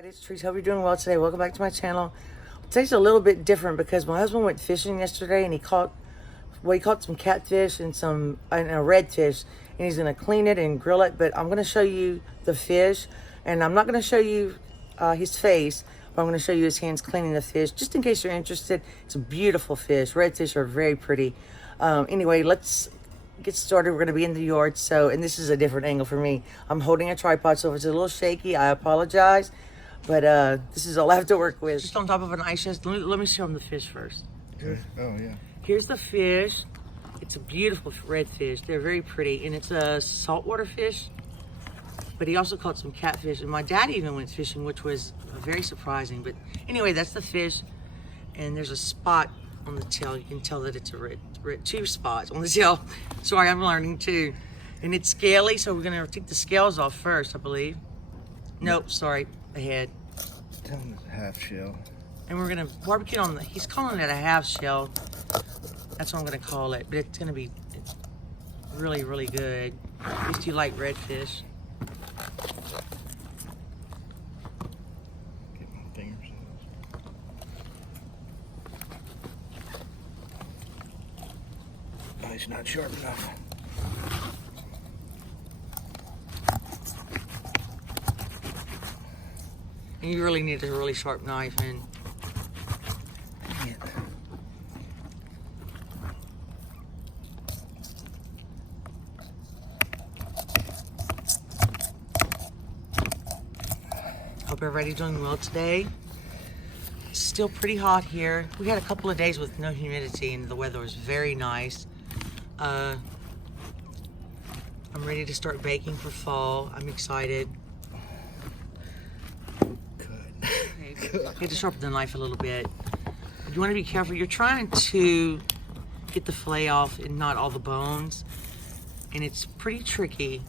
It's Tressa. Hope you're doing well today. Welcome back to my channel. Today's a little bit different because my husband went fishing yesterday and he caught some catfish and a redfish, and he's going to clean it and grill it. But I'm going to show you the fish, and I'm not going to show you his face, but I'm going to show you his hands cleaning the fish, just in case you're interested. It's a beautiful fish. Redfish are very pretty. Anyway, let's get started. We're going to be in the yard. And this is a different angle for me. I'm holding a tripod, so if it's a little shaky, I apologize. But this is all I have to work with. Just on top of an ice chest. Let me show them the fish first. Okay. Oh, yeah. Here's the fish. It's a beautiful redfish. They're very pretty, and it's a saltwater fish. But he also caught some catfish, and my dad even went fishing, which was very surprising. But anyway, that's the fish, and there's a spot on the tail. You can tell that it's a red, two spots on the tail. Sorry, I'm learning too. And it's scaly, so we're gonna take the scales off first, I believe. Nope, sorry, the head. Tell him it's a half shell. And we're gonna barbecue on he's calling it a half shell. That's what I'm gonna call it, but it's really, really good. At least you like redfish. Get my fingers. Oh, it's not sharp enough. And you really need a really sharp knife, and hope everybody's doing well today. It's still pretty hot here. We had a couple of days with no humidity and the weather was very nice. I'm ready to start baking for fall. I'm excited. You have to sharpen the knife a little bit. You want to be careful. You're trying to get the fillet off and not all the bones. And it's pretty tricky.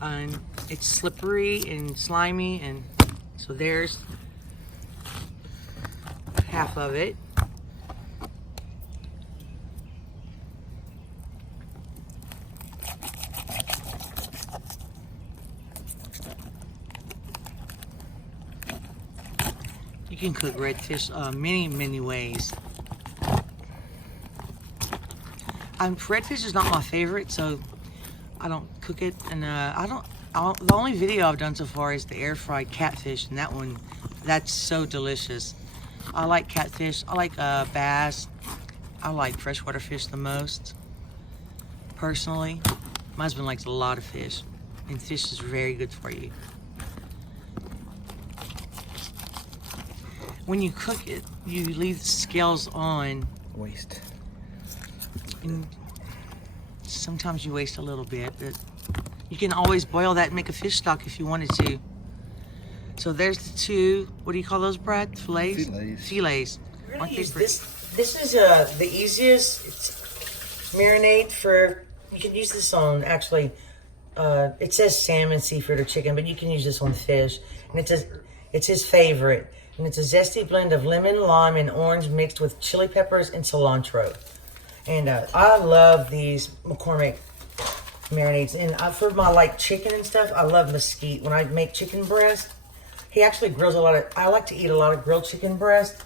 And it's slippery and slimy. And so there's half of it. You can cook redfish many ways. Redfish is not my favorite, so I don't cook it. And the only video I've done so far is the air fried catfish, and that's so delicious. I like catfish. I like bass. I like freshwater fish the most, personally. My husband likes a lot of fish, and fish is very good for you. When you cook it, you leave the scales on. Waste. And sometimes you waste a little bit, but you can always boil that and make a fish stock if you wanted to. So there's the two, what do you call those, Brad? Fillets? Fillets. My favorite. This is the easiest. It's marinade for, you can use this on, actually, it says salmon, seafood, or chicken, but you can use this on fish. And it's his favorite. And it's a zesty blend of lemon, lime, and orange mixed with chili peppers and cilantro. And I love these McCormick marinades. And for my chicken and stuff, I love mesquite. When I make chicken breast, he actually grills I like to eat a lot of grilled chicken breast.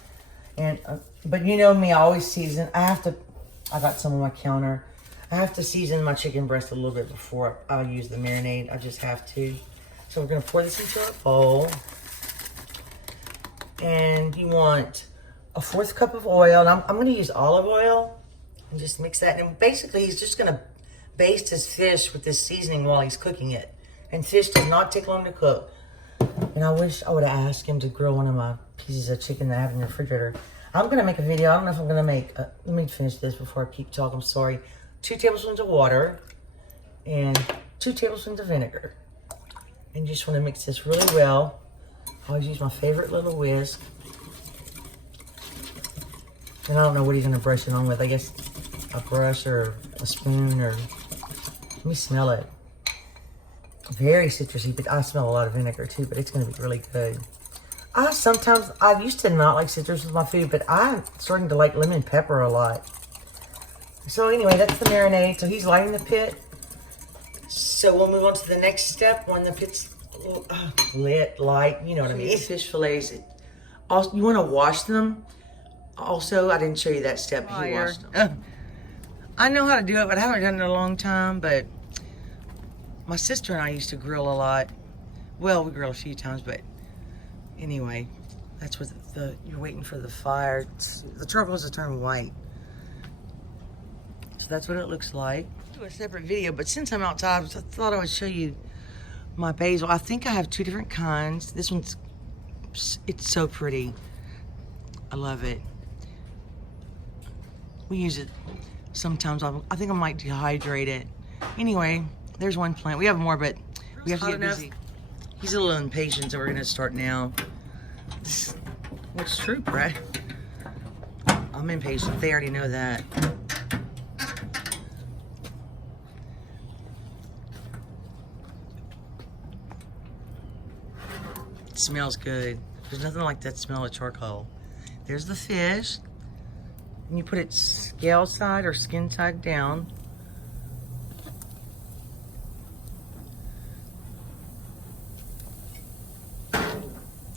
And but you know me, I always season. I got some on my counter. I have to season my chicken breast a little bit before I use the marinade. I just have to. So we're gonna pour this into a bowl. And you want a 1/4 cup of oil. And I'm going to use olive oil and just mix that. And basically, he's just going to baste his fish with this seasoning while he's cooking it. And fish does not take long to cook. And I wish I would have asked him to grill one of my pieces of chicken that I have in the refrigerator. I'm going to make a video. I don't know if I'm going to make, let me finish this before I keep talking. I'm sorry. 2 tablespoons of water and 2 tablespoons of vinegar. And you just want to mix this really well. I always use my favorite little whisk. And I don't know what he's going to brush it on with. I guess a brush or a spoon, or let me smell it. Very citrusy, but I smell a lot of vinegar too, but it's going to be really good. I used to not like citrus with my food, but I'm starting to like lemon pepper a lot. So anyway, that's the marinade. So he's lighting the pit. So we'll move on to the next step when the pit's lit, light, you know what I mean? Fish fillets. Also, you want to wash them. Also, I didn't show you that step. He washed them. I know how to do it, but I haven't done it in a long time. But my sister and I used to grill a lot. Well, we grilled a few times, but anyway, that's what you're waiting for the fire. The charcoals to turn white. So that's what it looks like. I'll do a separate video, but since I'm outside, I thought I would show you my basil. I think I have 2 different kinds. This one's, it's so pretty. I love it. We use it sometimes. I think I might dehydrate it. Anyway, there's one plant. We have more, but we have to get busy. He's a little impatient, so we're gonna start now. It's true, Brad. I'm impatient. They already know that. It smells good. There's nothing like that smell of charcoal. There's the fish. And you put it scale side or skin side down.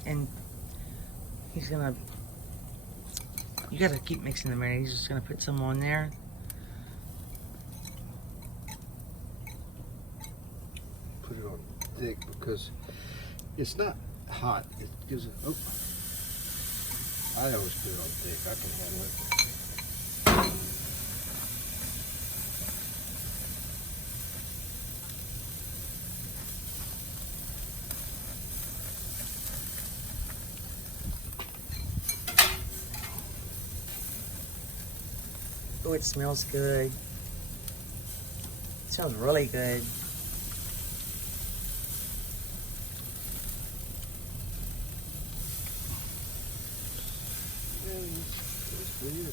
And he's gonna, you gotta keep mixing the marinade. He's just gonna put some on there. Put it on thick because it's not hot. It gives it, oh. I always put it on thick. I can handle it. Oh, it smells good. It smells really good.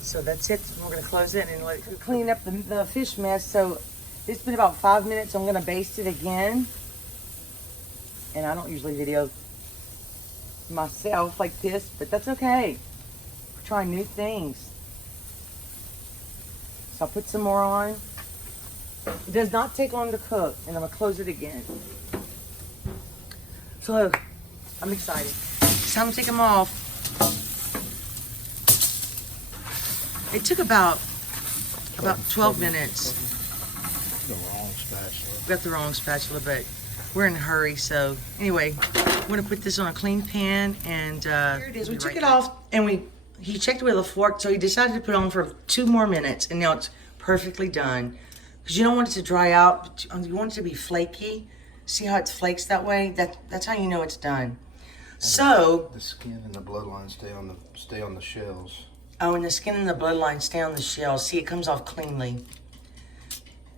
So that's it. We're going to close it and let it clean up the fish mess. So it's been about 5 minutes. I'm going to baste it again. And I don't usually video myself like this, but that's okay. We're trying new things. So I'll put some more on. It does not take long to cook, and I'm gonna close it again. So I'm excited. It's time to take them off. It took about 12 minutes. The wrong spatula. We got the wrong spatula, but we're in a hurry. So anyway, I'm gonna put this on a clean pan, and here it is. We took it off, and he checked it with a fork, so he decided to put it on for 2 more minutes, and now it's perfectly done. Because you don't want it to dry out, but you want it to be flaky. See how it flakes that way? That's how you know it's done. So the skin and the bloodline stay on the shells. Oh, and the skin and the bloodline stay on the shell. See, it comes off cleanly.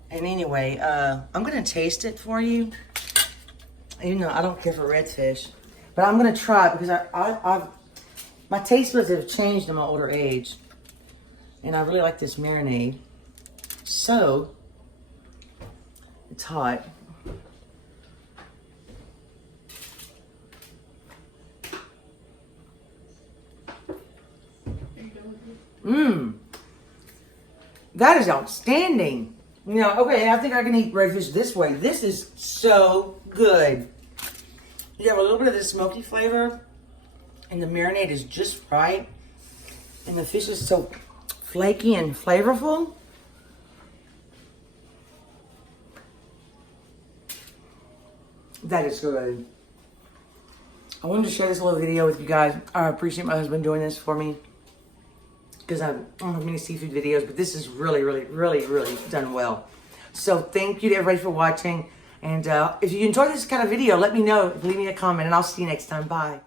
And anyway, I'm gonna taste it for you. Even though I don't care for redfish, but I'm gonna try it because I've my taste buds have changed in my older age, and I really like this marinade. So it's hot. That is outstanding. You know, okay, I think I can eat redfish this way. This is so good. You have a little bit of the smoky flavor, and the marinade is just right. And the fish is so flaky and flavorful. That is good. I wanted to share this little video with you guys. I appreciate my husband doing this for me, because I don't have many seafood videos, but this is really, really, really, really done well. So thank you to everybody for watching. And if you enjoyed this kind of video, let me know. Leave me a comment, and I'll see you next time. Bye.